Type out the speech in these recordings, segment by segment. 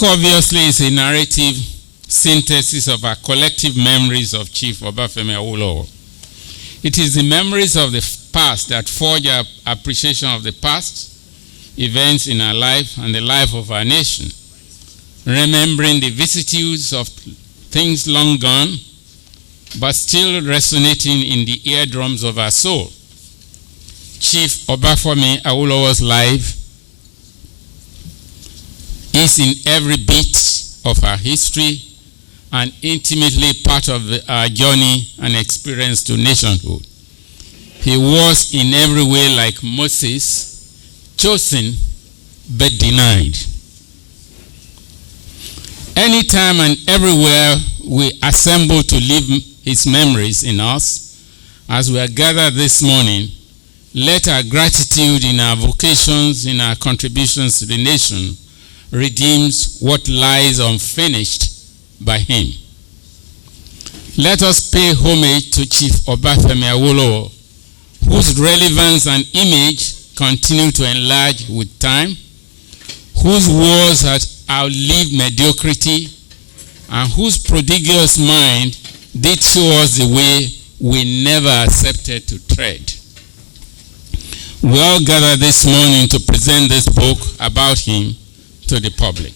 Obviously, is a narrative synthesis of our collective memories of Chief Obafemi Awolowo. It is the memories of the past that forge our appreciation of the past events in our life and the life of our nation, remembering the vicissitudes of things long gone, but still resonating in the eardrums of our soul. Chief Obafemi Awolowo's life is in every bit of our history and intimately part of our journey and experience to nationhood. He was in every way like Moses, chosen but denied. Anytime and everywhere we assemble to live his memories in us, as we are gathered this morning, let our gratitude in our vocations, in our contributions to the nation, redeems what lies unfinished by him. Let us pay homage to Chief Obafemi Awolowo, whose relevance and image continue to enlarge with time, whose wars had outlived mediocrity, and whose prodigious mind did show us the way we never accepted to tread. We all gather this morning to present this book about him to the public.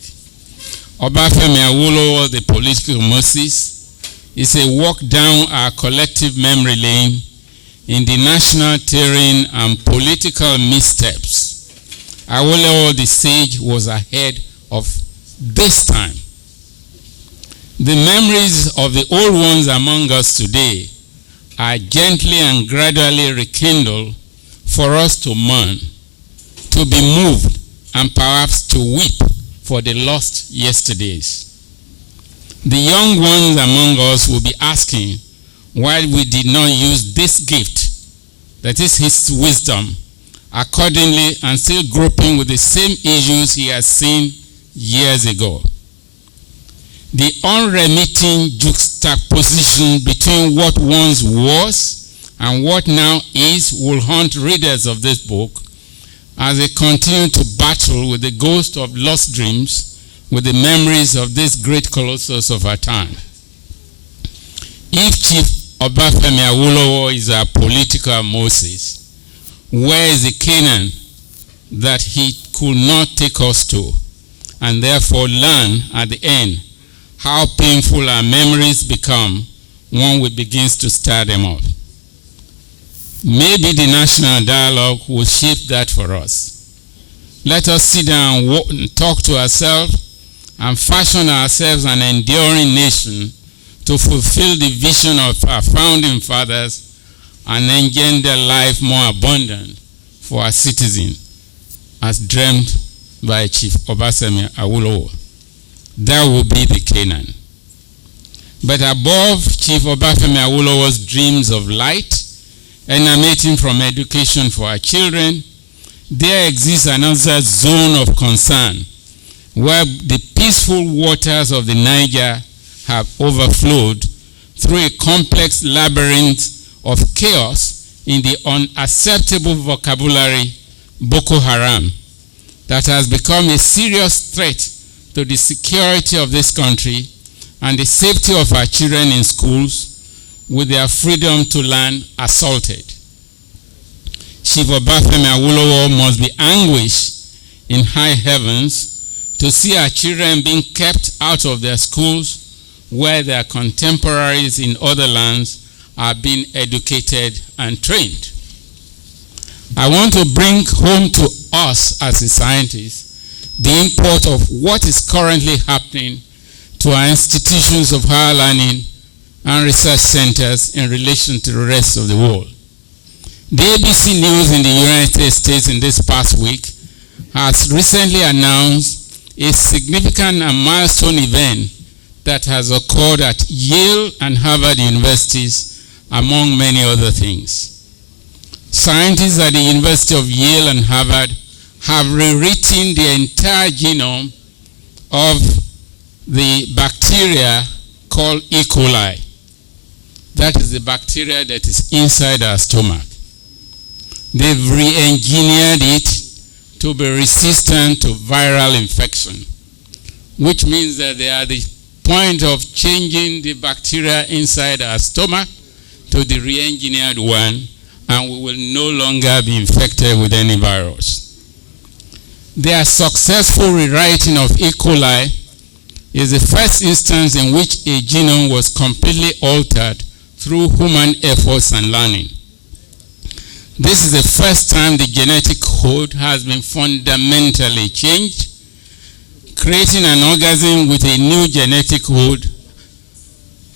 Obafemi Awolowo, the political Moses, is a walk down our collective memory lane in the national terrain and political missteps. Awolowo, the sage, was ahead of this time. The memories of the old ones among us today are gently and gradually rekindled for us to mourn, to be moved, and perhaps to weep for the lost yesterdays. The young ones among us will be asking why we did not use this gift, that is his wisdom, accordingly, and still groping with the same issues he has seen years ago. The unremitting juxtaposition between what once was and what now is will haunt readers of this book as they continue to battle with the ghost of lost dreams, with the memories of this great colossus of our time. If Chief Obafemi Awolowo is our political Moses, where is the Canaan that he could not take us to, and therefore learn at the end how painful our memories become when we begin to stir them up? Maybe the national dialogue will shape that for us. Let us sit down and talk to ourselves and fashion ourselves an enduring nation to fulfill the vision of our founding fathers and engender life more abundant for our citizens, as dreamed by Chief Obafemi Awolowo. That will be the Canaan. But above Chief Obafemi Awolowo's dreams of light, emanating from education for our children, there exists another zone of concern where the peaceful waters of the Niger have overflowed through a complex labyrinth of chaos in the unacceptable vocabulary Boko Haram that has become a serious threat to the security of this country and the safety of our children in schools, with their freedom to learn assaulted. Chief Obafemi Awolowo must be anguished in high heavens to see our children being kept out of their schools where their contemporaries in other lands are being educated and trained. I want to bring home to us as a scientist the import of what is currently happening to our institutions of higher learning and research centers in relation to the rest of the world. The ABC News in the United States in this past week has recently announced a significant and milestone event that has occurred at Yale and Harvard universities, among many other things. Scientists at the University of Yale and Harvard have rewritten the entire genome of the bacteria called E. coli. That is the bacteria that is inside our stomach. They've re-engineered it to be resistant to viral infection, which means that they are the point of changing the bacteria inside our stomach to the re-engineered one, and we will no longer be infected with any virus. Their successful rewriting of E. coli is the first instance in which a genome was completely altered through human efforts and learning. This is the first time the genetic code has been fundamentally changed. Creating an organism with a new genetic code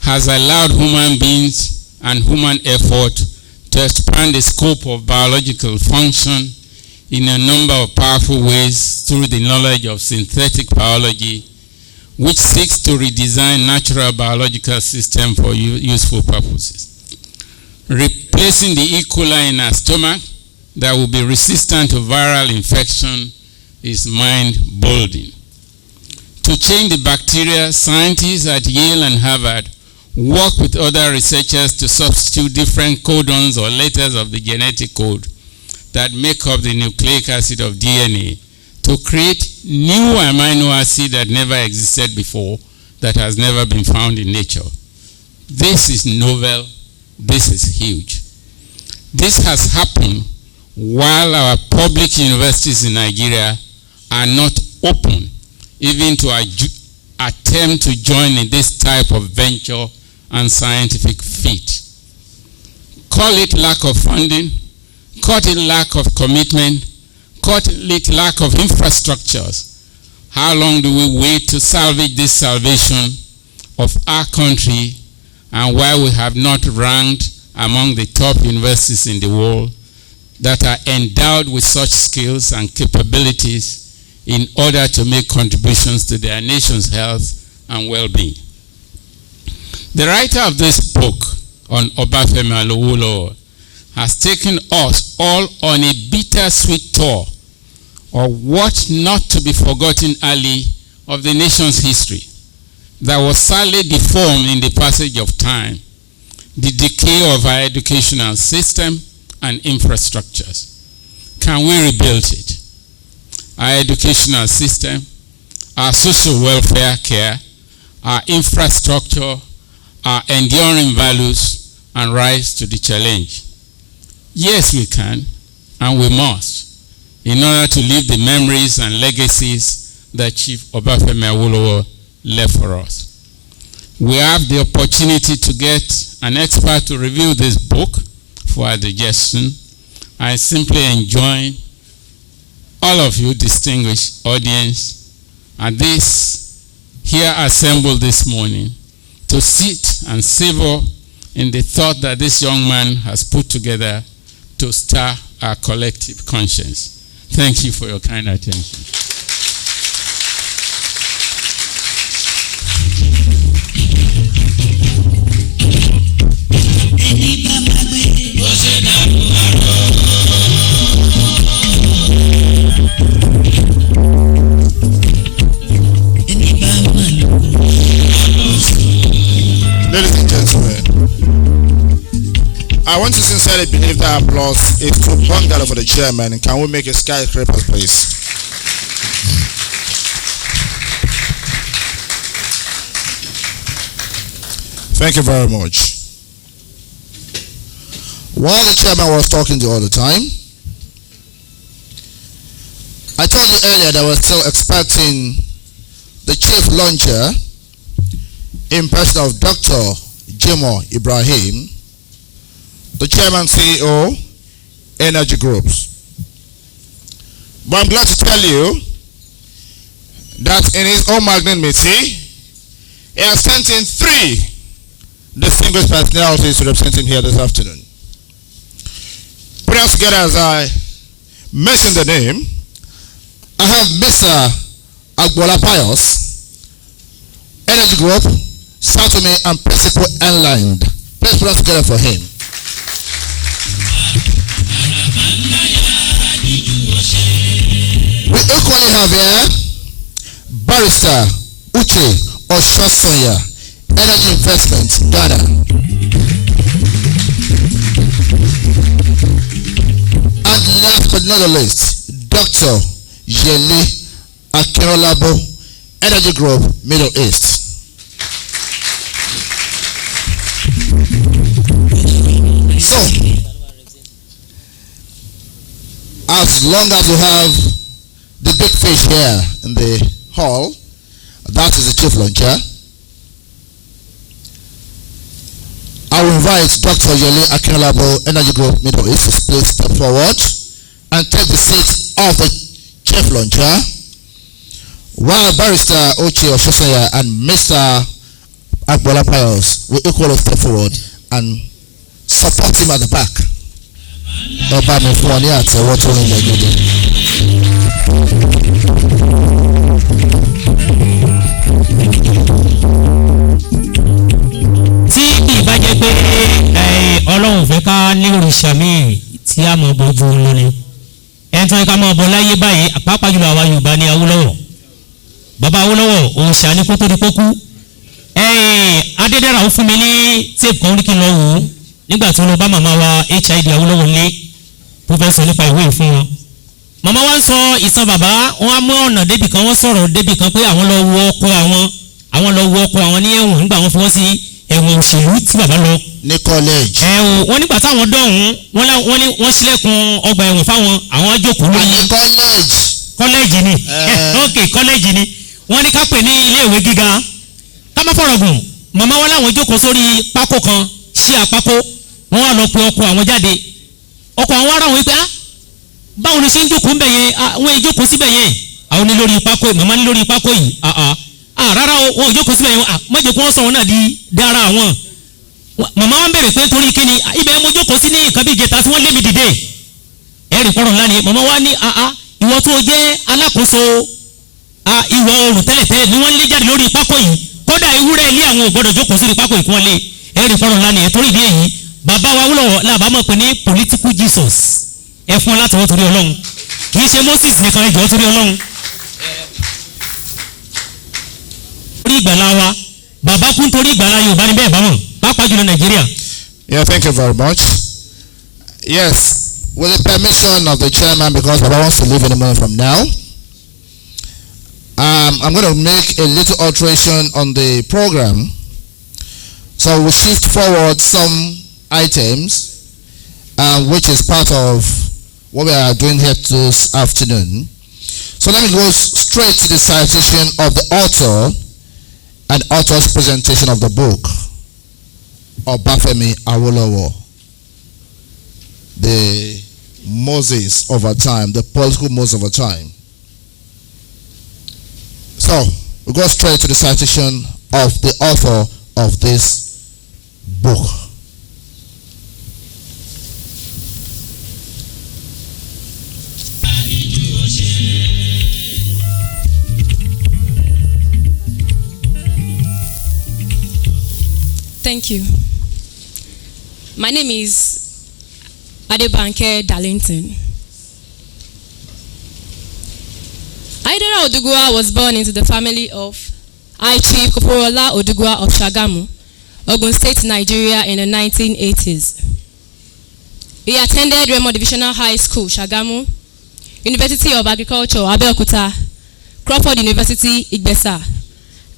has allowed human beings and human effort to expand the scope of biological function in a number of powerful ways through the knowledge of synthetic biology, which seeks to redesign natural biological systems for useful purposes. Replacing the E. coli in our stomach that will be resistant to viral infection is mind-boggling. To change the bacteria, scientists at Yale and Harvard work with other researchers to substitute different codons or letters of the genetic code that make up the nucleic acid of DNA to create new amino acid that never existed before, that has never been found in nature. This is novel. This is huge. This has happened while our public universities in Nigeria are not open even to attempt to join in this type of venture and scientific feat. Call it lack of funding, call it lack of commitment, call it lack of infrastructures. How long do we wait to salvage this salvation of our country, and why we have not ranked among the top universities in the world that are endowed with such skills and capabilities in order to make contributions to their nation's health and well-being? The writer of this book on Obafemi Awolowo has taken us all on a bittersweet tour of what not to be forgotten alley of the nation's history that was sadly deformed in the passage of time, the decay of our educational system and infrastructures. Can we rebuild it? Our educational system, our social welfare care, our infrastructure, our enduring values, and rise to the challenge. Yes, we can, and we must, in order to leave the memories and legacies that Chief Obafemi Awolowo left for us. We have the opportunity to get an expert to review this book for our digestion. I simply enjoin all of you, distinguished audience, and this here assembled this morning, to sit and savor in the thought that this young man has put together to stir our collective conscience. Thank you for your kind attention. Ladies and gentlemen, I want to sincerely believe that applause is too bungalow for the chairman. Can we make a skyscraper, please? Thank you very much. While the chairman was talking the other time, I told you earlier that we're still expecting the chief launcher in person of Dr. Jimo Ibrahim, the chairman CEO, Energy Groups. But I'm glad to tell you that in his own magnanimity, he has sent in 3 distinguished personalities to represent him here this afternoon. Put us together as I mention the name. I have Mr. Agbola Pius, Energy Group, Satome and Principal Airline. Please put us together for him. We equally have here Barrister Uche Oshosonya, Energy Investment, Ghana. And last but not the least, Dr. Yele Akinolabo, Energy Group, Middle East. So, as long as you have the big fish here in the hall, that is the chief launcher. I will invite Dr. Yele Akinolabo, Energy Group, Middle East, to please step forward and take the seat of the chief launcher, while Barrister Ochi Oshosaya and Mr. Akbola Pius will equally step forward and support him at the back. Tí ìbá jẹ́ pé Ọlọ́run fẹ́ ká ní òrìṣà míì tí a mọ̀ bójú lọ ni. Ẹni tó ń ká mọ̀ bọ́ láyé báyìí, pàápàá jùlọ àwa Yorùbá ní Awólọ́wọ̀. Bàbá Awólọ́wọ̀ òòṣà ní kótó di kókú. Adédára ó fún mi ní tape kan oríkì lọ wò ó nígbà tí ó lọ bá màmá wa HID Awólọ́wọ̀ lé tó fẹ́ sọ nípa ìwé fún wọn. Màmá wa ń sọ ìtàn bàbá, wọ́n á mú ọ̀nà débì kan, wọ́n sọ̀rọ̀ débì kan pé àwọn lọ wo ọkọ àwọn ní ẹ̀wọ̀n nígbà wọ́n fi wọ́n sí ẹ̀wọ̀n òṣèlú tí bàbá lọ. Ní college. Wọ́n nígbà táwọn dọ̀hún wọ́n ṣílẹ̀kùn ọgbà ẹ̀wọ̀n fáwọn àwọn jókòó lórí. College ni. Ok, college ni. Wọ́n ní ká pè ní ilé ìwé gíga. Ká má fọ̀rọ̀ gùn. Màmá wọn láwọn jókòó sórí pákó kan, ṣí àpákó. Wọ́n wá lọ pe ọkọ àwọn jáde. Ọkọ àwọn ará wọn wípé báwo ni ṣe ń jókòó ń bẹ̀ yẹn, wọ́n ń jókòó síbẹ̀ yẹn. Àwọn ní lórí pákó, màmá ní lórí pákó yìí. Rárá o, wọn ò jókòó síbẹ̀ yẹn, mọ̀jẹ̀ kí wọ́n sọ wọn náà di dára àwọn. Màmá wọn bèrè pé torí kíni, ibẹ̀ mo jókòó sí ní nǹkan bí ìjẹta tí wọ́n lé mi dìde. Ẹ̀rì pọ̀rọ̀ ńlá ni màmá wa ní ìwọ tó jẹ́ alákòóso ìwọ̀ oòrùn tẹ́lẹ̀tẹ́lẹ̀ ni wọ́n lé jáde lórí pákó yìí. Kódà ewúrẹ́ ilé àwọn ò gbọ́dọ̀ jókòó sórí pákó yìí kí wọ́n lé. Ẹ̀rì pọ̀rọ̀ ńlá ni ẹ̀ torí ìdí èyí. Bàbá wa Awólọ́wọ̀ làbá mọ̀ pé ní political Jesus. Ẹ fún ọ láti wọ́n torí Ọlọ́run. Kì í ṣe Moses nìkan ẹ jọ̀ọ́ torí Ọlọ́run. Torí ìgbàlá wa, bàbá kún torí ìgbàlá Yorùbá ni bẹ́ẹ̀ bá mọ̀, pàápàá jùlọ Nàìjíríà. Yeah, thank you very much. Yes, with the permission of the chairman, because Baba wants to leave any moment from now, I'm going to make a little alteration on the program. So we'll shift forward some items, which is part of what we are doing here this afternoon. So let me go straight to the citation of the author and author's presentation of the book, Obafemi Awolowo, the Moses of our time, the political Moses of our time. So we go straight to the citation of the author of this book. Thank you. My name is Adebanke Darlington. Aidera Odugwa was born into the family of High Chief Koporola Odugwa of Shagamu, Ogun State, Nigeria in the 1980s. He attended Remo Divisional High School, Shagamu, University of Agriculture, Abeokuta, Crawford University, Igbesa,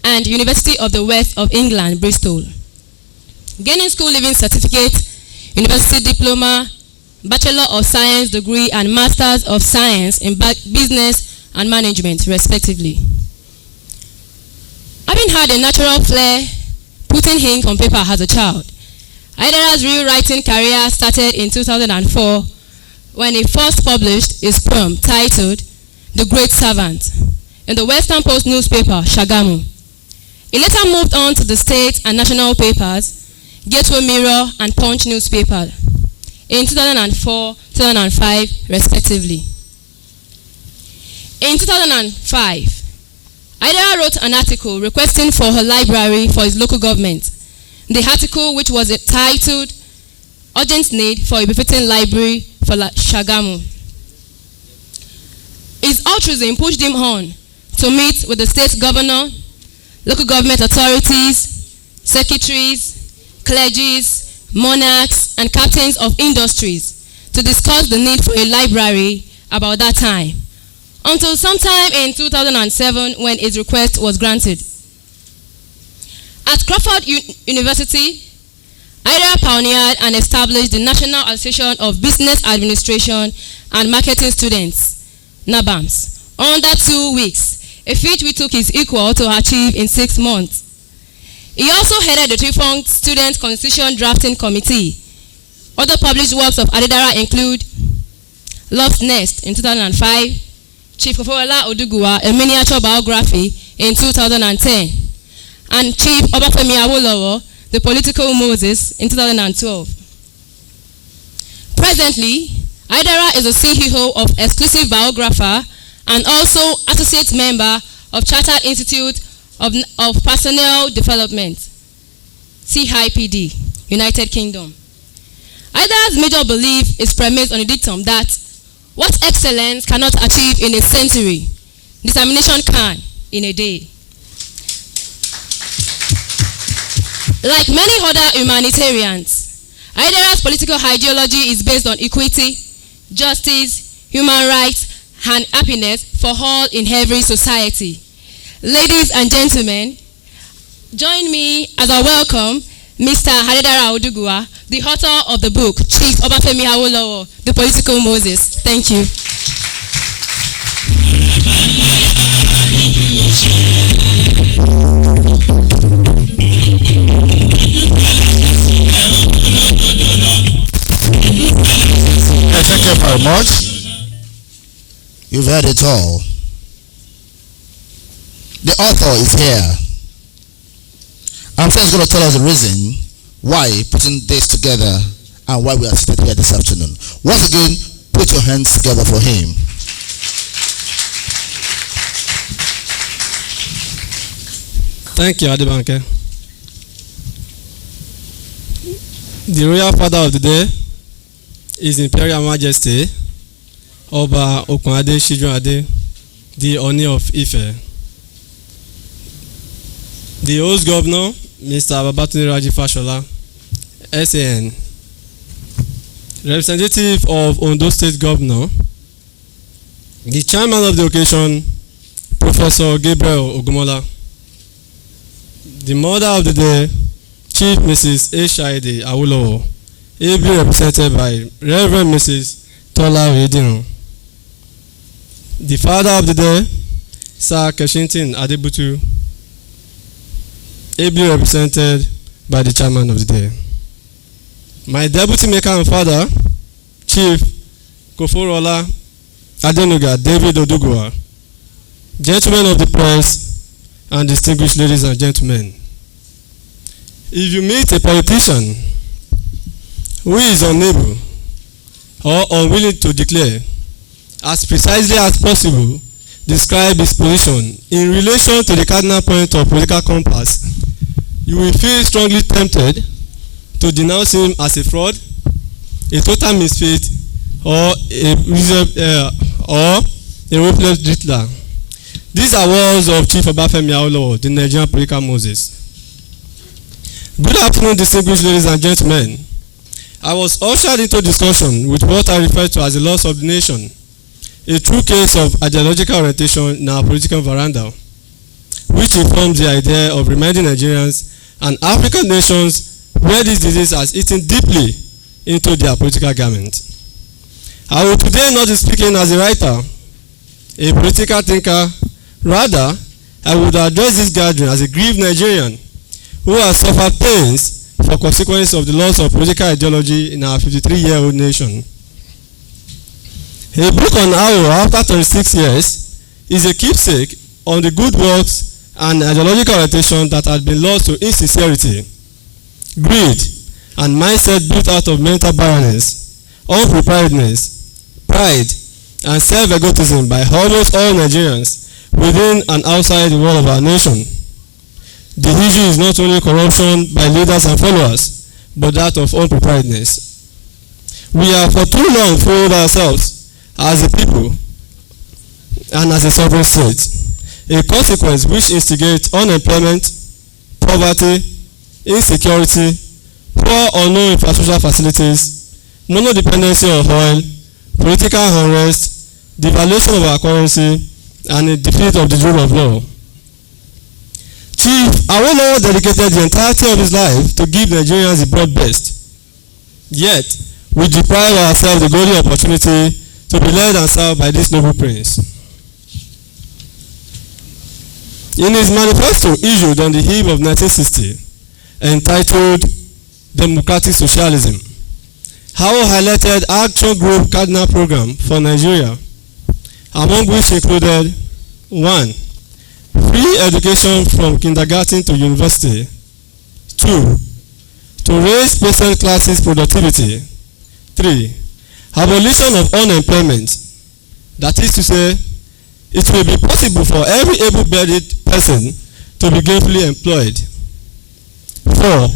and University of the West of England, Bristol. Gaining school leaving certificate, university diploma, Bachelor of Science degree, and Masters of Science in Business and Management, respectively. Having had a natural flair, putting ink on paper as a child, Aidera's real writing career started in 2004 when he first published his poem titled The Great Servant in the Western Post newspaper, Shagamu. He later moved on to the state and national papers, Gateway Mirror and Punch newspaper in 2004-2005 respectively. In 2005, Aidera wrote an article requesting for her library for his local government. The article, which was titled Urgent Need for a Befitting Library for Shagamu. His altruism pushed him on to meet with the state governor, local government authorities, secretaries, clergies, monarchs, and captains of industries to discuss the need for a library about that time. until sometime in 2007 when his request was granted. At Crawford University, Idara pioneered and established the National Association of Business Administration and Marketing Students, NABAMS, under 2 weeks, a feat we took his equal to achieve in 6 months. He also headed the defunct Student Constitution Drafting Committee. Other published works of Adedara include Love's Nest in 2005, Chief Koforola Odugua, a miniature biography in 2010, and Chief Obafemi Awolowo, The Political Moses in 2012. Presently, Idara is a CEO of Exclusive Biographer and also Associate Member of Chartered Institute of Personnel Development, CIPD, United Kingdom. Idara's major belief is premised on the dictum that what excellence cannot achieve in a century, determination can in a day. Like many other humanitarians, Idara's political ideology is based on equity, justice, human rights, and happiness for all in every society. Ladies and gentlemen, join me as I welcome Mr. Adedara Odugua, the author of the book, Chief Obafemi Awolowo, The Political Moses. Thank you. Thank you very much. You've heard it all. The author is here. I'm sure he's going to tell us the reason why putting this together and why we are seated here this afternoon. Once again, put your hands together for him. Thank you, Adebanke. The royal father of the day is Imperial Majesty Oba Okunade Shijuade, the Oni of Ife. The host governor, Mr. Babatunde Raji Fashola, SAN. Representative of Ondo State Governor, the chairman of the occasion, Professor Gabriel Ogumola. The mother of the day, Chief Mrs. Eshaide Awolowo, ably represented by Reverend Mrs. Tola Oyediro. The father of the day, Sir Keshintin Adebutu, ably represented by the chairman of the day. My deputy maker and father, Chief Koforola Adenuga David Odugua, gentlemen of the press, and distinguished ladies and gentlemen. If you meet a politician who is unable or unwilling to declare, as precisely as possible, describe his position in relation to the cardinal point of political compass, you will feel strongly tempted to denounce him as a fraud, a total misfit, or a ruthless drittler. These are words of Chief Obafemi Awolowo, the Nigerian political Moses. Good afternoon, distinguished ladies and gentlemen. I was ushered into discussion with what I refer to as the loss of the nation, a true case of ideological orientation in our political veranda, which informs the idea of reminding Nigerians and African nations where this disease has eaten deeply into their political garment. I will today not be speaking as a writer, a political thinker. Rather, I would address this gathering as a grieved Nigerian who has suffered pains for consequences of the loss of political ideology in our 53-year-old nation. A book on Awo after 26 years is a keepsake on the good works and ideological orientation that had been lost to insincerity, greed, and mindset built out of mental barrenness, unpreparedness, pride, and self-egotism by almost all Nigerians within and outside the world of our nation. The issue is not only corruption by leaders and followers, but that of unpreparedness. We have for too long fooled ourselves as a people and as a sovereign state, a consequence which instigates unemployment, poverty, insecurity, poor or no infrastructural facilities, monodependency of oil, political unrest, devaluation of our currency, and a defeat of the rule of law. Chief Awolowo dedicated the entirety of his life to give Nigerians the broad best. Yet, we deprive ourselves the golden opportunity to be led and served by this noble prince. In his manifesto issued on the eve of 1960, entitled Democratic Socialism, Hao highlighted Action Group Cardinal Program for Nigeria, among which included 1. Free education from kindergarten to university. 2. To raise peasant classes' productivity. 3. Abolition of unemployment. That is to say, it will be possible for every able-bodied person to be gainfully employed. 4.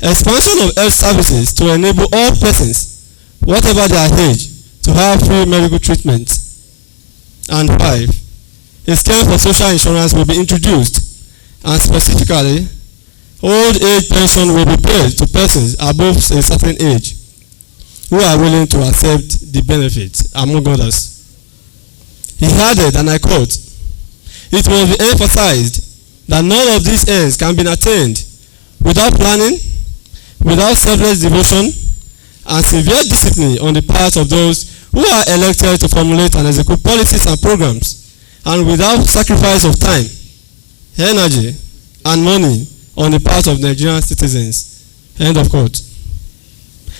Expansion of health services to enable all persons, whatever their age, to have free medical treatment. And 5. A scheme for social insurance will be introduced, and specifically, old age pension will be paid to persons above a certain age who are willing to accept the benefits, among others. He added, and I quote, "It must be emphasized that none of these ends can be attained without planning, without selfless devotion, and severe discipline on the part of those who are elected to formulate and execute policies and programs, and without sacrifice of time, energy, and money on the part of Nigerian citizens." End of quote.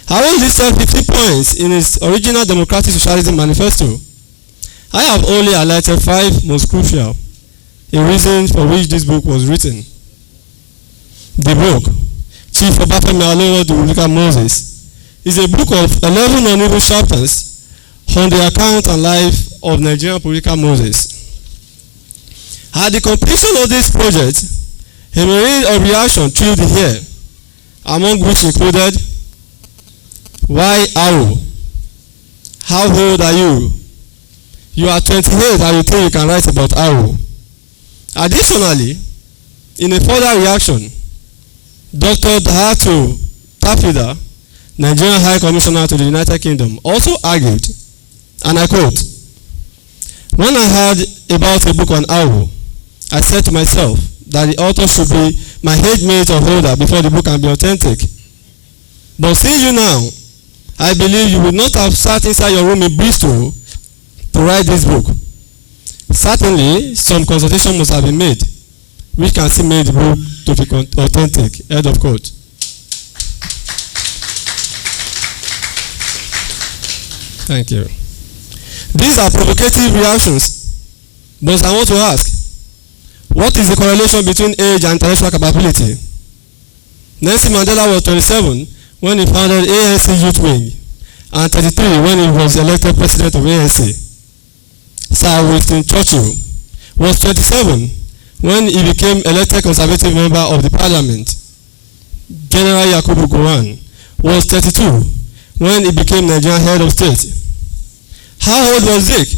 Having listed 50 points in his original Democratic Socialism Manifesto, I have only highlighted 5 most crucial, a reason for which this book was written. The book, Chief Obafemi Awolowo, the Republican Moses, is a book of 11 uneven chapters on the account and life of Nigerian political Moses. At the completion of this project, a myriad of reactions thrilled the air, among which included, "Why Awo? How old are you? You are 28 and you think you can write about Awo." Additionally, in a further reaction, Dr. Dahato Tafida, Nigerian High Commissioner to the United Kingdom, also argued, and I quote, "When I heard about a book on Awo, I said to myself that the author should be my age mate or older before the book can be authentic. But seeing you now, I believe you would not have sat inside your room in Bristol to write this book. Certainly, some consultation must have been made, which can still make the book to be authentic." End of quote. Thank you. These are provocative reactions, but I want to ask, what is the correlation between age and intellectual capability? Nelson Mandela was 27 when he founded ANC Youth Wing, and 33 when he was elected president of ANC. Sir Winston Churchill was 27 when he became elected conservative member of the parliament. General Yakubu Gowon was 32 when he became Nigerian head of state. How old was Zik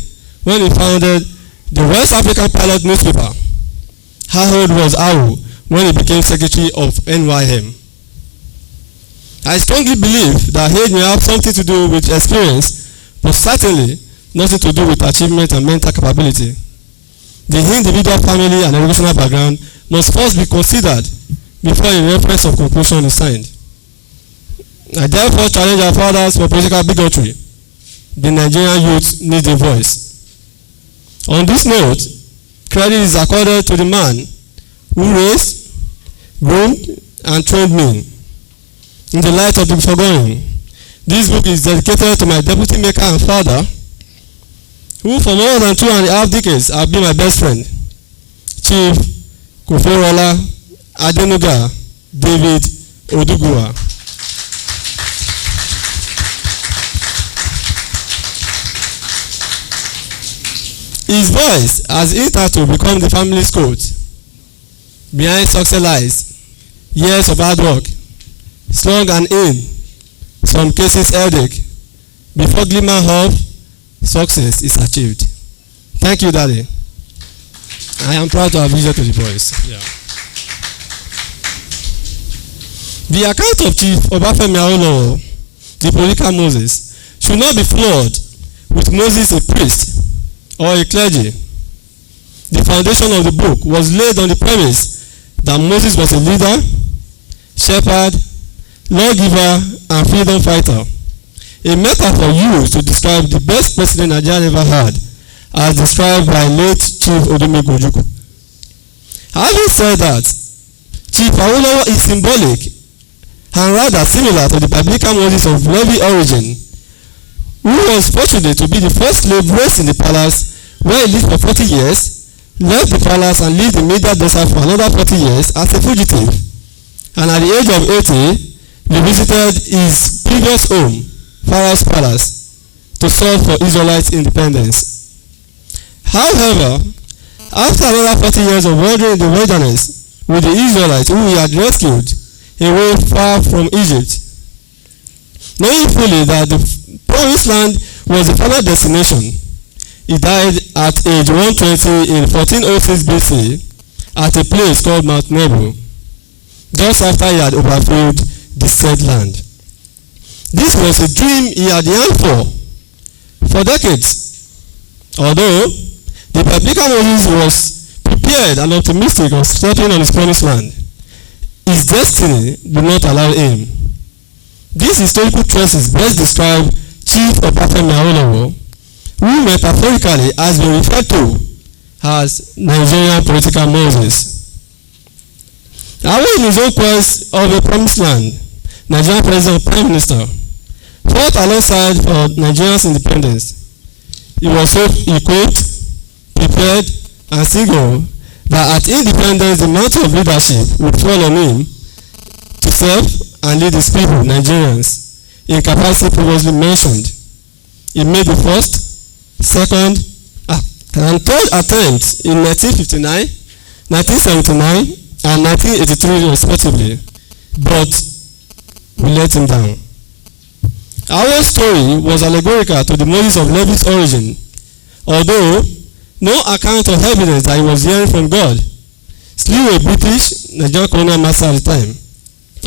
when he founded the West African Pilot newspaper? How old was Awu when he became secretary of NYM? I strongly believe that age may have something to do with experience, but certainly nothing to do with achievement and mental capability. The individual family and educational background must first be considered before a reference of conclusion is signed. I therefore challenge our fathers for political bigotry. The Nigerian youth needs a voice. On this note, credit is accorded to the man who raised, groomed, and trained me. In the light of the foregoing, this book is dedicated to my deputy maker and father, who for more than 2.5 decades have been my best friend, Chief Koforola Adenuga David Odugua. His voice has hitherto become the family's quote. Behind success lies years of hard work, slung and in some cases headache, before glimmer of success is achieved. Thank you, Daddy. I am proud to have visited to the boys. Yeah. The account of Chief Obafemi Awolowo, the political Moses, should not be flawed with Moses a priest or a clergy. The foundation of the book was laid on the premise that Moses was a leader, shepherd, lawgiver, and freedom fighter. A metaphor used to describe the best president Nigeria ever had, as described by late Chief Odumegwu Ojukwu. Having said that, Chief Awolowo is symbolic and rather similar to the biblical Moses of Levi origin, who was fortunate to be the first slave raised in the palace, where he lived for 40 years, left the palace and lived in the Middle Desert for another 40 years as a fugitive, and at the age of 80, revisited his previous home, Pharaoh's palace, to serve for Israelite independence. However, after another 40 years of wandering in the wilderness with the Israelites whom he had rescued away far from Egypt, knowing fully that the promised land was the final destination, he died at age 120 in 1406 BC at a place called Mount Nebo, just after he had overflowed the said land. This was a dream he had yearned for decades. Although the biblical Moses was prepared and optimistic of stepping on his promised land, his destiny did not allow him. These historical traces best describe Chief Obafemi Awolowo, who metaphorically has been referred to as Nigerian political Moses. Awolowo, in his own quest of a promised land, Nigerian President Prime Minister, fought alongside for Nigeria's independence. He was so equipped, prepared, and single that at independence the mantle of leadership would fall on him to serve and lead his people, Nigerians, in capacity previously mentioned. He made the first, second, and third attempts in 1959, 1979, and 1983 respectively, but we let him down. Our story was allegorical to the Moses of Levi's origin, although no account of evidence that he was hearing from God, slew a British Nigerian colonial master at the time,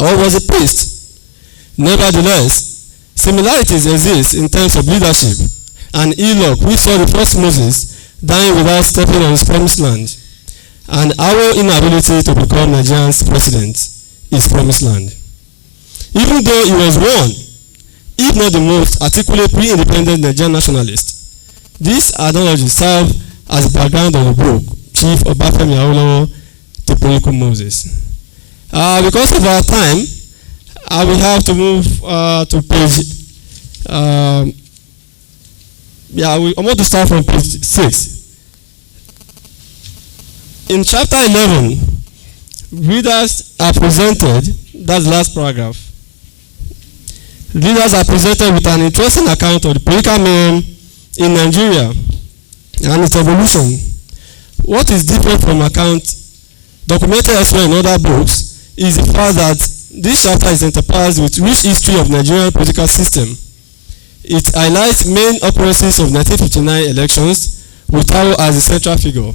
or was a priest. Nevertheless, similarities exist in terms of leadership and ill luck. We saw the first Moses dying without stepping on his promised land, and our inability to become Nigeria's president, his promised land. Even though he was one, if not the most articulate pre-independent Nigerian nationalist, this analogy served as the background of the book, Chief Obafemi Awolowo, the political Moses. Because of our time, I will have to move to page. I want to start from page 6. In chapter 11, readers are presented, that's the last paragraph. Readers are presented with an interesting account of the political mayhem in Nigeria and its evolution. What is different from account documented elsewhere in other books is the fact that this chapter is interspersed with rich history of Nigerian political system. It highlights main occurrences of 1959 elections with Taro as the central figure,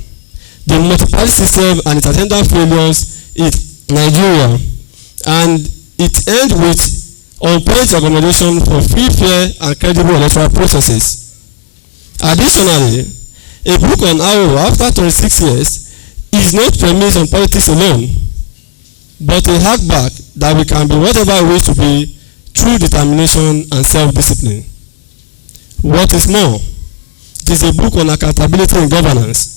the multi-party system and its attendant failures in Nigeria, and it ends with on-point recommendation for free, fair, and credible electoral processes. Additionally, a book on Awolowo after 26 years is not premised on politics alone, but a hackback that we can be whatever we wish to be through determination and self-discipline. What is more, it is a book on accountability and governance.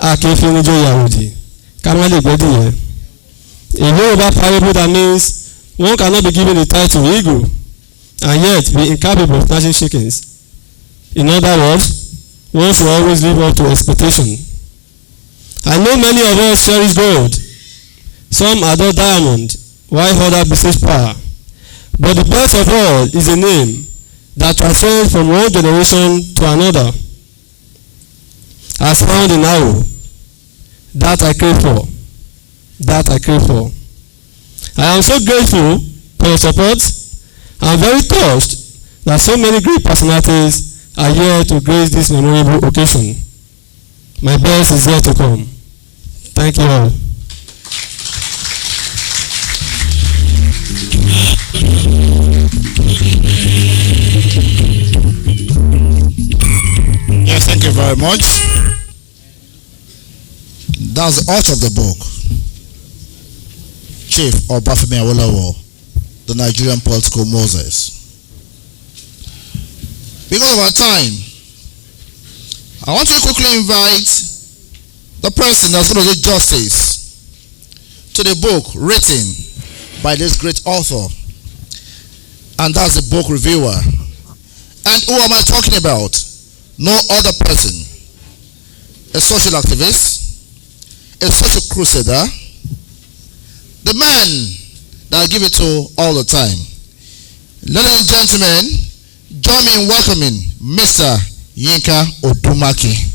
Akefinijo Yahudi, Kamali Gbediye. A Yoruba parable that means one cannot be given the title eagle and yet be incapable of snatching chickens. In other words, one should always live up to expectation. I know many of us cherish gold. Some adore diamond, while others beseech power. But the best of all is a name that transcends from one generation to another, as found in Awolowo. That I crave for. That I crave for. I am so grateful for your support. I am very touched that so many great personalities are here to grace this memorable occasion. My best is yet to come. Thank you all. Yes, thank you very very much. That's the author of the book, Chief Obafemi Awolowo, the Nigerian political Moses. Because of our time, I want to quickly invite the person that's going to do justice to the book written by this great author, and that's the book reviewer. And who am I talking about? No other person. A social activist, a social crusader, the man that I give it to all the time. Ladies and gentlemen, join me in welcoming Mr. Yinka Odumaki.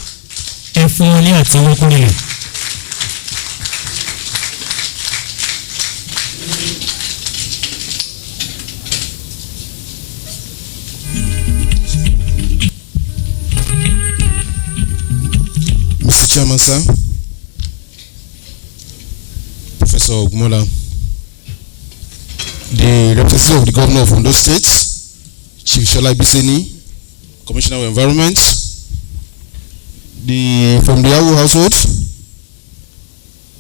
Mr. Chairman, sir, Professor Ogmola, the representative of the governor of Ondo State, Chief Shola Biseni, Commissioner of Environment, from the Awu household,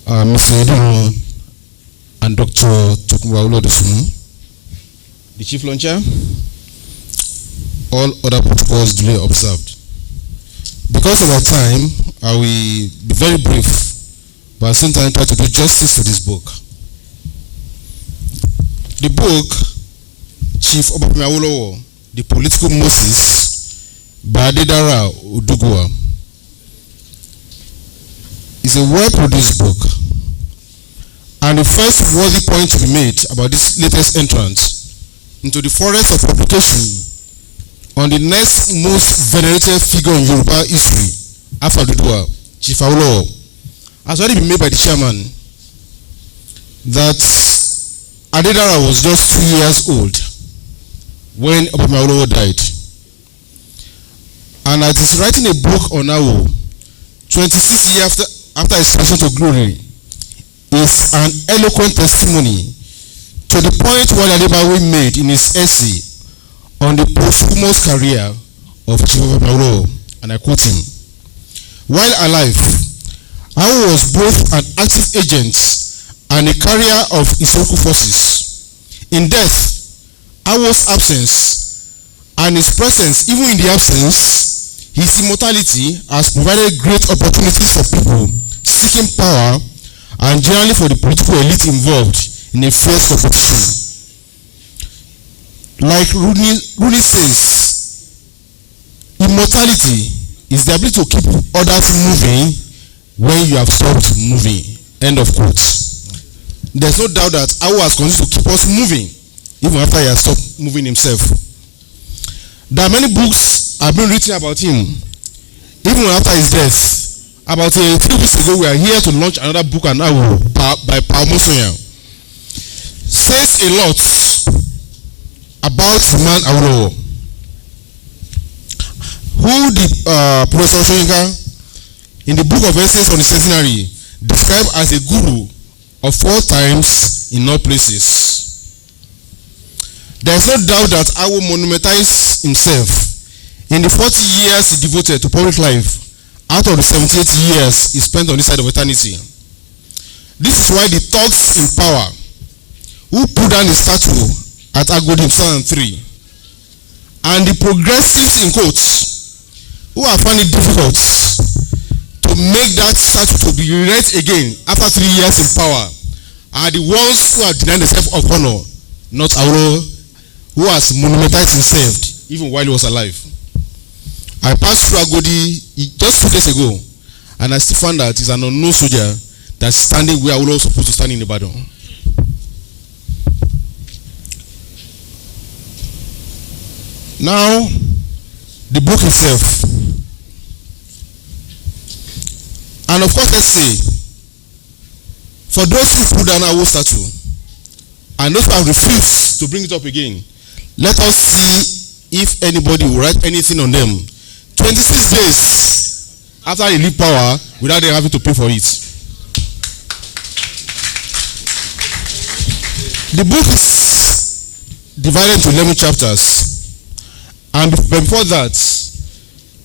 Mr. Edino and Dr. Tokunbo Awolowo, the Chief Launcher, all other protocols duly observed. Because of our time, I will be very brief, but at the same time try to do justice to this book. The book, Chief Obafemi Awolowo, The Political Moses, by Adedara Odugua, is a well-produced book. And the first worthy point to be made about this latest entrance into the forest of publication on the next most venerated figure in Yoruba history, after Odugua, Chief Awolowo, has already been made by the chairman that Adedara was just 2 years old when Obafemi Awolowo died. And as he's writing a book on Awo, 26 years after his ascension to glory, is an eloquent testimony to the point what Adebayo made in his essay on the posthumous career of Chief Obafemi Awolowo, and I quote him: "While alive, Awo was both an active agent and a carrier of historical forces. In death, Awo's absence and his presence, even in the absence, his immortality has provided great opportunities for people seeking power and generally for the political elite involved in a fierce competition. Like Rooney says, immortality is the ability to keep others moving when you have stopped moving." End of quote. There's no doubt that Awo has continued to keep us moving even after he has stopped moving himself. There are many books have been written about him even after his death. About a few weeks ago, we are here to launch another book on Awo by Paul Mosoya. Says a lot about the man Awolowo, who the Professor Shoyinka in the book of Essays on the Centenary described as a guru of 4 times in all places. There is no doubt that Awo monumentalized himself in the 40 years he devoted to public life out of the 78 years he spent on this side of eternity. This is why the thugs in power who put down his statue at Agodi in 2003 and the progressives in quotes who have found it difficult to make that statue to be erect again after 3 years in power are the ones who have denied themselves of honor, not Awolowo, who has monumentalized himself even while he was alive. I passed through Agodi just 2 days ago, and I still found that he's an unknown soldier that's standing where Awolowo was supposed to stand in Ibadan. Now, the book itself. And of course, let's say, for those who put down Awo's statue, and those who have refused to bring it up again, let us see if anybody will write anything on them 26 days after they leave power without them having to pay for it. The book is divided into 11 chapters. And before that,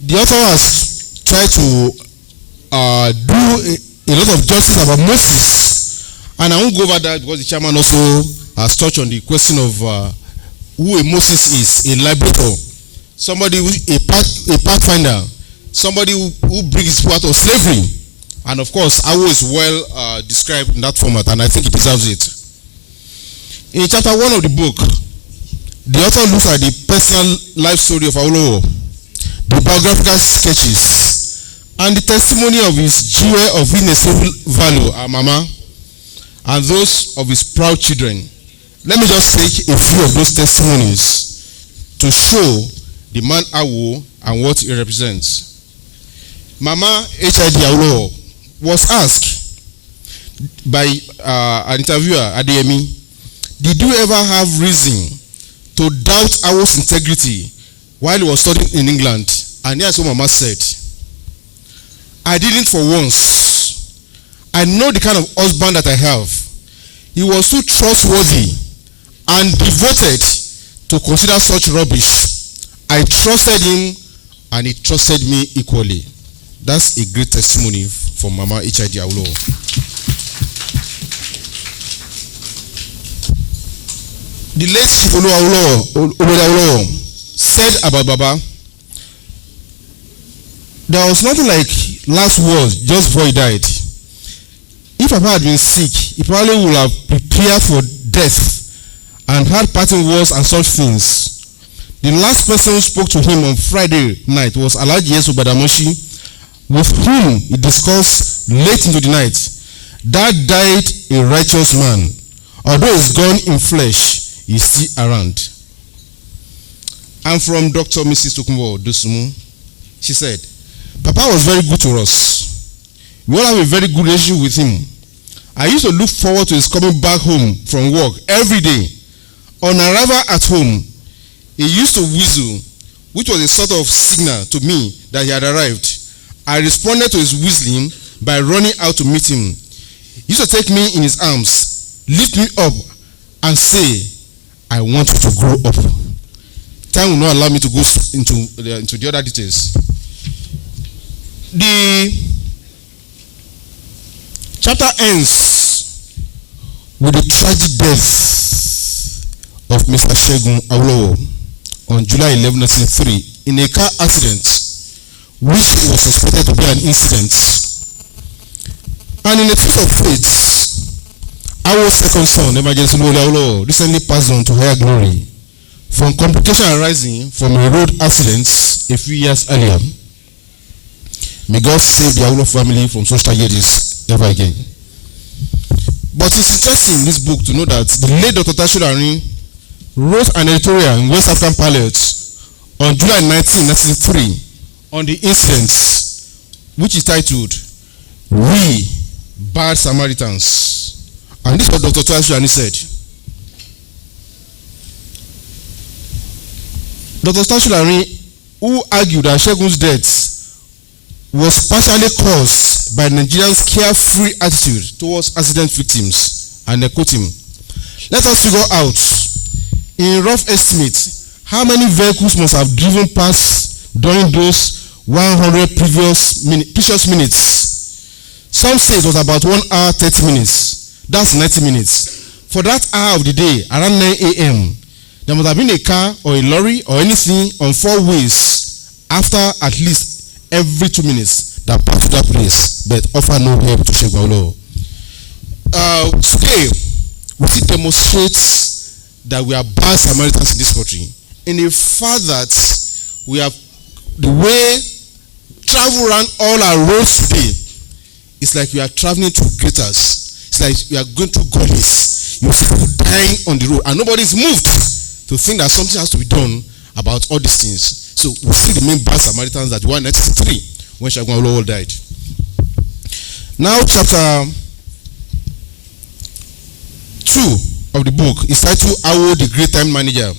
the author has try to do a lot of justice about Moses. And I won't go over that because the chairman also has touched on the question of who a Moses is, a liberator, somebody who a pathfinder, somebody who brings people out of slavery. And of course, Awo is well described in that format, and I think it deserves it. In chapter 1 of the book, the author looks at the personal life story of Awolowo, the biographical sketches, and the testimony of his jewel of inestimable value, our mama, and those of his proud children. Let me just take a few of those testimonies to show the man Awo and what he represents. Mama H.I.D. Awolowo was asked by an interviewer at DME, did you ever have reason to doubt Awo's integrity while he was studying in England? And here's what Mama said. I didn't for once. I know the kind of husband that I have. He was too trustworthy and devoted to consider such rubbish. I trusted him and he trusted me equally. That's a great testimony from Mama H.I.D. Awolowo. The late Chief Awolowo said about Baba, there was nothing like last words just before he died. If Papa had been sick, he probably would have prepared for death and had parting words and such things. The last person who spoke to him on Friday night was Alhaji Yesu Badamoshi, with whom he discussed late into the night. That died a righteous man. Although he's gone in flesh, he's still around. And from Dr. Mrs. Tokumbo Dosumu, she said, Papa was very good to us. We all have a very good relationship with him. I used to look forward to his coming back home from work every day. On arrival at home, he used to whistle, which was a sort of signal to me that he had arrived. I responded to his whistling by running out to meet him. He used to take me in his arms, lift me up, and say, I want you to grow up. Time will not allow me to go into the other details. The chapter ends with the tragic death of Mr. Segun Awolowo on July 11, 1993 in a car accident, which was suspected to be an incident. And in a twist of fate, our second son, Emergency Awolowo, recently passed on to higher glory from complications arising from a road accident a few years earlier. May God save the Awolowo family from such tragedies ever again. But it's interesting in this book to know that the late Dr. Tashilarin wrote an editorial in West African Pilot on July 19, 1993 on the incidents, which is titled, We Bad Samaritans. And this is what Dr. Tashilarin said. Dr. Tashilarin, who argued that Segun's death was partially caused by Nigerians' carefree attitude towards accident victims, and I quote him, let us figure out, in rough estimate, how many vehicles must have driven past during those 100 precious minutes. Some say it was about 1 hour 30 minutes. That's 90 minutes. For that hour of the day, around 9 a.m., there must have been a car or a lorry or anything on 4 ways after at least every 2 minutes that passed to that place, but offer no help to Segun Awolowo. Today, we see demonstrates that we are bad Samaritans in this country. In the fact that we have the way travel around all our roads today, it's like we are traveling through gutters. It's like we are going through gullies. You see people dying on the road, and nobody is moved to think that something has to be done about all these things. So we see the main bad Samaritans that were in 1963 when Segun Awolowo died. Now chapter 2 of the book is titled Awo the Great Time Manager,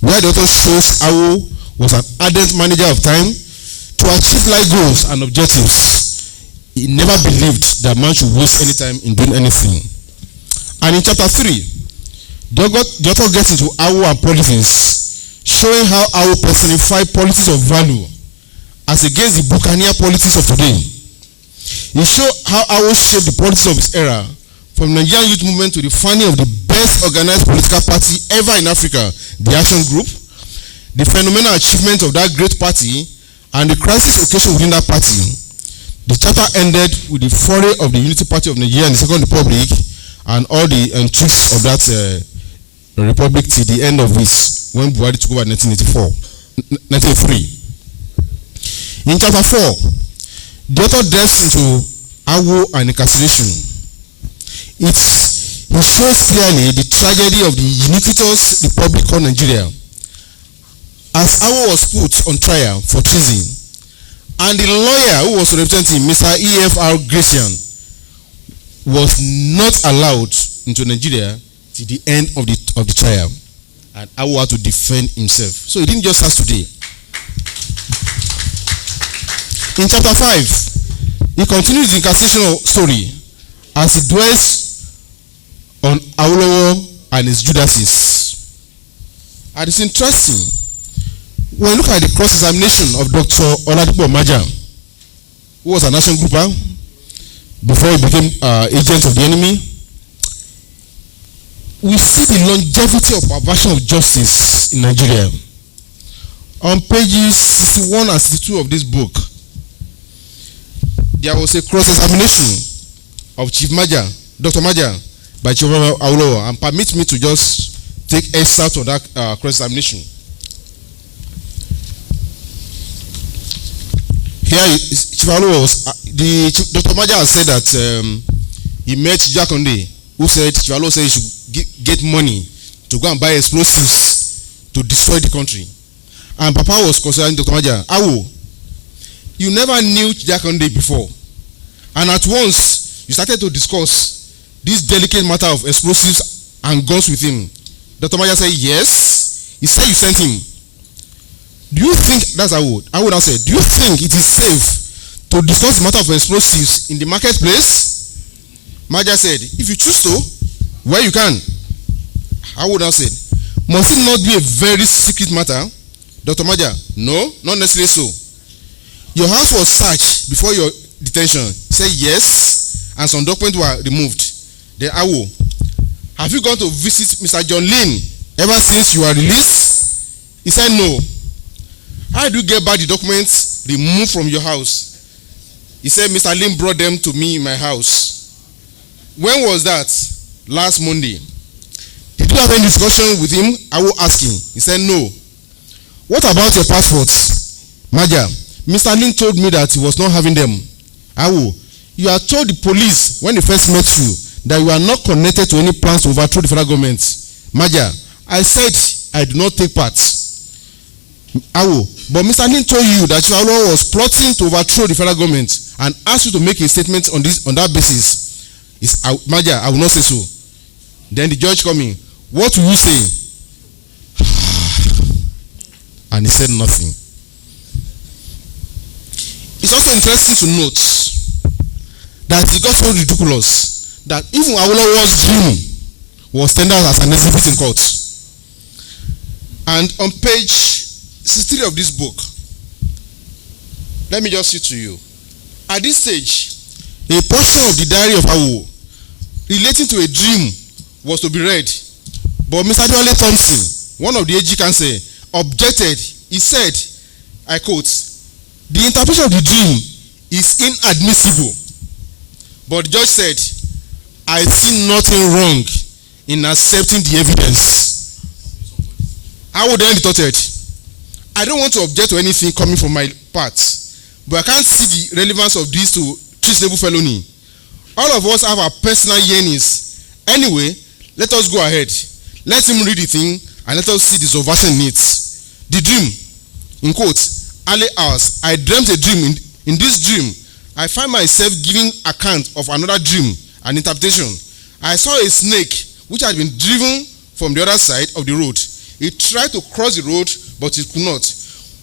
where the author shows Awo was an ardent manager of time to achieve life goals and objectives. He never believed that man should waste any time in doing anything. And in chapter 3, the author gets into Awo and politics, showing how Awo personified policies of value as against the Buccaneer politics of today. It showed how Awo shaped the politics of his era, from the Nigerian youth movement to the founding of the best organized political party ever in Africa, the Action Group, the phenomenal achievement of that great party, and the crisis occasion within that party. The chapter ended with the foray of the Unity Party of Nigeria and the Second Republic, and all the tricks of that republic till the end of this, when Buhari took over in 1983. In chapter 4, the author delves into Awo and incarceration. He shows clearly the tragedy of the iniquitous republic called Nigeria. As Awo was put on trial for treason, and the lawyer who was representing Mr. E.F.R. Gratian was not allowed into Nigeria till the end of the trial, and Awo had to defend himself. So he didn't just start today. In chapter 5, he continues the incarceration story as he dwells on Awolowo and his Judases. And it's interesting when you look at the cross-examination of Dr. Oladipo Maja, who was a national grouper before he became agent of the enemy. We see the longevity of perversion of justice in Nigeria. On pages 61 and 62 of this book, there was a cross-examination of Chief Maja, Dr. Maja, by Chief Awolowo, and permit me to just take excerpt of that cross-examination. Here, Chief Awolowo Dr. Maja has said that he met Jakonde, who said Chief Awolowo said he should get money to go and buy explosives to destroy the country. And Papa was considering Dr. Maja, Awo, you never knew Jakonde before, and at once you started to discuss this delicate matter of explosives and guns with him. Dr. Maja said, yes. He said you sent him. Do you think, that's Awo now said, do you think it is safe to discuss the matter of explosives in the marketplace? Maja said, if you choose to, where you can. Awo now said, must it not be a very secret matter? Dr. Maja, no, not necessarily so. Your house was searched before your detention. He said yes, and some documents were removed. Then Awo, have you gone to visit Mr. John Lynn ever since you were released? He said no. How do you get back the documents removed from your house? He said Mr. Lynn brought them to me in my house. When was that? Last Monday. Did you have any discussion with him? Awo asking. He said no. What about your passports? Maja, Mr. Lynn told me that he was not having them. Awo, you had told the police when they first met you that you are not connected to any plans to overthrow the federal government. Maja, I said I do not take part. Awo, but Mr. Lynn told you that Awolowo was plotting to overthrow the federal government and asked you to make a statement on that basis. Maja, I will not say so. Then the judge coming, what will you say? And he said nothing. It's also interesting to note that it got so ridiculous that even Awolowo's dream was tendered as an exhibit in court. And on page 63 of this book, let me just read to you. At this stage, a portion of the diary of Awo relating to a dream was to be read, but Mr. Adewale Thompson, one of the AG counsel, objected. He said, I quote, the interpretation of the dream is inadmissible. But the judge said, I see nothing wrong in accepting the evidence. Awo then retorted, I don't want to object to anything coming from my part, but I can't see the relevance of this to treasonable felony. All of us have our personal yearnings. Anyway, let us go ahead. Let him read the thing and let us see the subversion in it. The dream, in quotes, early hours, I dreamt a dream. In this dream, I find myself giving account of another dream, an interpretation. I saw a snake which had been driven from the other side of the road. It tried to cross the road, but it could not.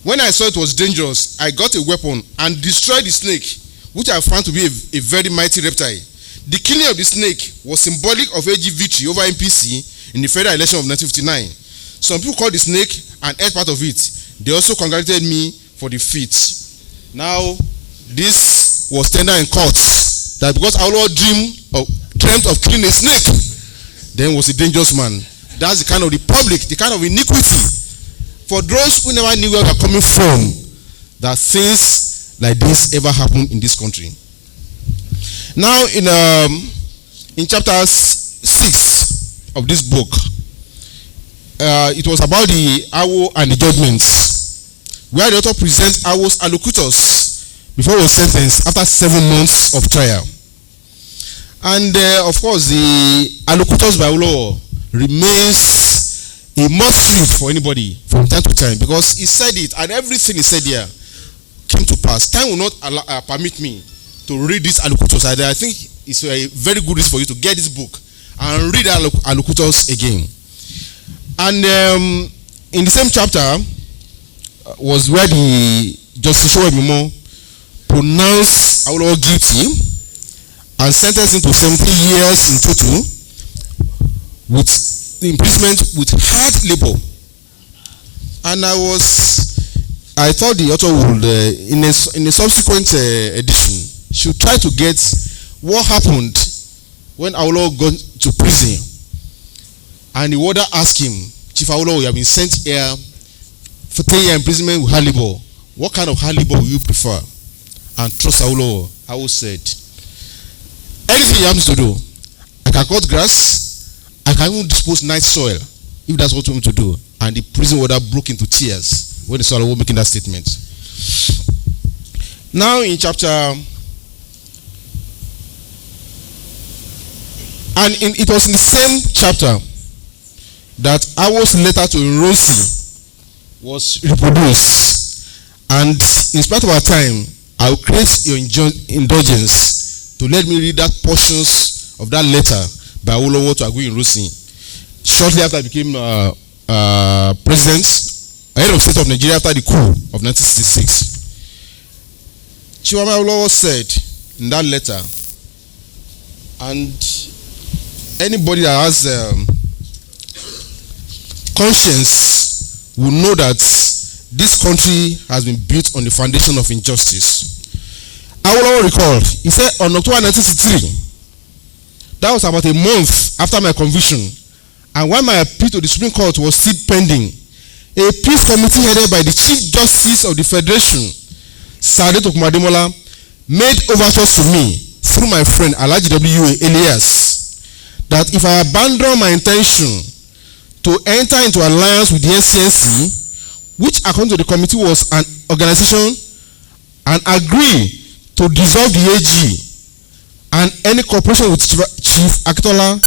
When I saw it was dangerous, I got a weapon and destroyed the snake, which I found to be a very mighty reptile. The killing of the snake was symbolic of AG victory over MPC in the federal election of 1959. Some people called the snake and ate part of it. They also congratulated me for the feat. Now, this was tender in court that because Awolowo dreamt of killing a snake, then was a dangerous man. That's the kind of the public, the kind of iniquity. For those who never knew where we are coming from, that things like this ever happen in this country. Now, in chapter 6 of this book, it was about the Awo and the judgments, where the author presents Awo's allocutors before he was sentenced after 7 months of trial. And of course, the allocutors by Awolowo remains a mystery for anybody from time to time, because he said it and everything he said here came to pass. Time will not permit me to read these allocutors. I think it's a very good reason for you to get this book and read the allocutors again. And in the same chapter was where the Justice Owemimo pronounced Awolowo guilty and sentenced him to 17 years in total with imprisonment with hard labor. And I thought the author would, in a subsequent edition, should try to get what happened when Awolowo got to prison. And the warder asked him, Chief Awolowo, you have been sent here for 10 years imprisonment with hard labor. What kind of hard labor will you prefer? And trust Awolowo. Awo said, anything he happens to do, I can cut grass, I can even dispose nice soil, if that's what you want me to do. And the prison warder broke into tears when they saw Awolowo making that statement. Now in chapter, it was in the same chapter that Awo's letter to Nrosi was reproduced. And in spite of our time, I will create your indulgence to let me read that portions of that letter by Awolowo to Agui Nrosi shortly after I became president, head of state of Nigeria after the coup of 1966. Chiwame Awolowo said in that letter, and anybody that has conscience will know that this country has been built on the foundation of injustice. Awolowo recalled, he said on October 1963, that was about a month after my conviction, and when my appeal to the Supreme Court was still pending, a peace committee headed by the Chief Justice of the Federation, Sadeto Kumademola, made overtures to me through my friend Alhaji W.A. Elias that if I abandon my intention to enter into alliance with the SCNC, which according to the committee was an organization, and agree to dissolve the AG and any cooperation with Chief Akitola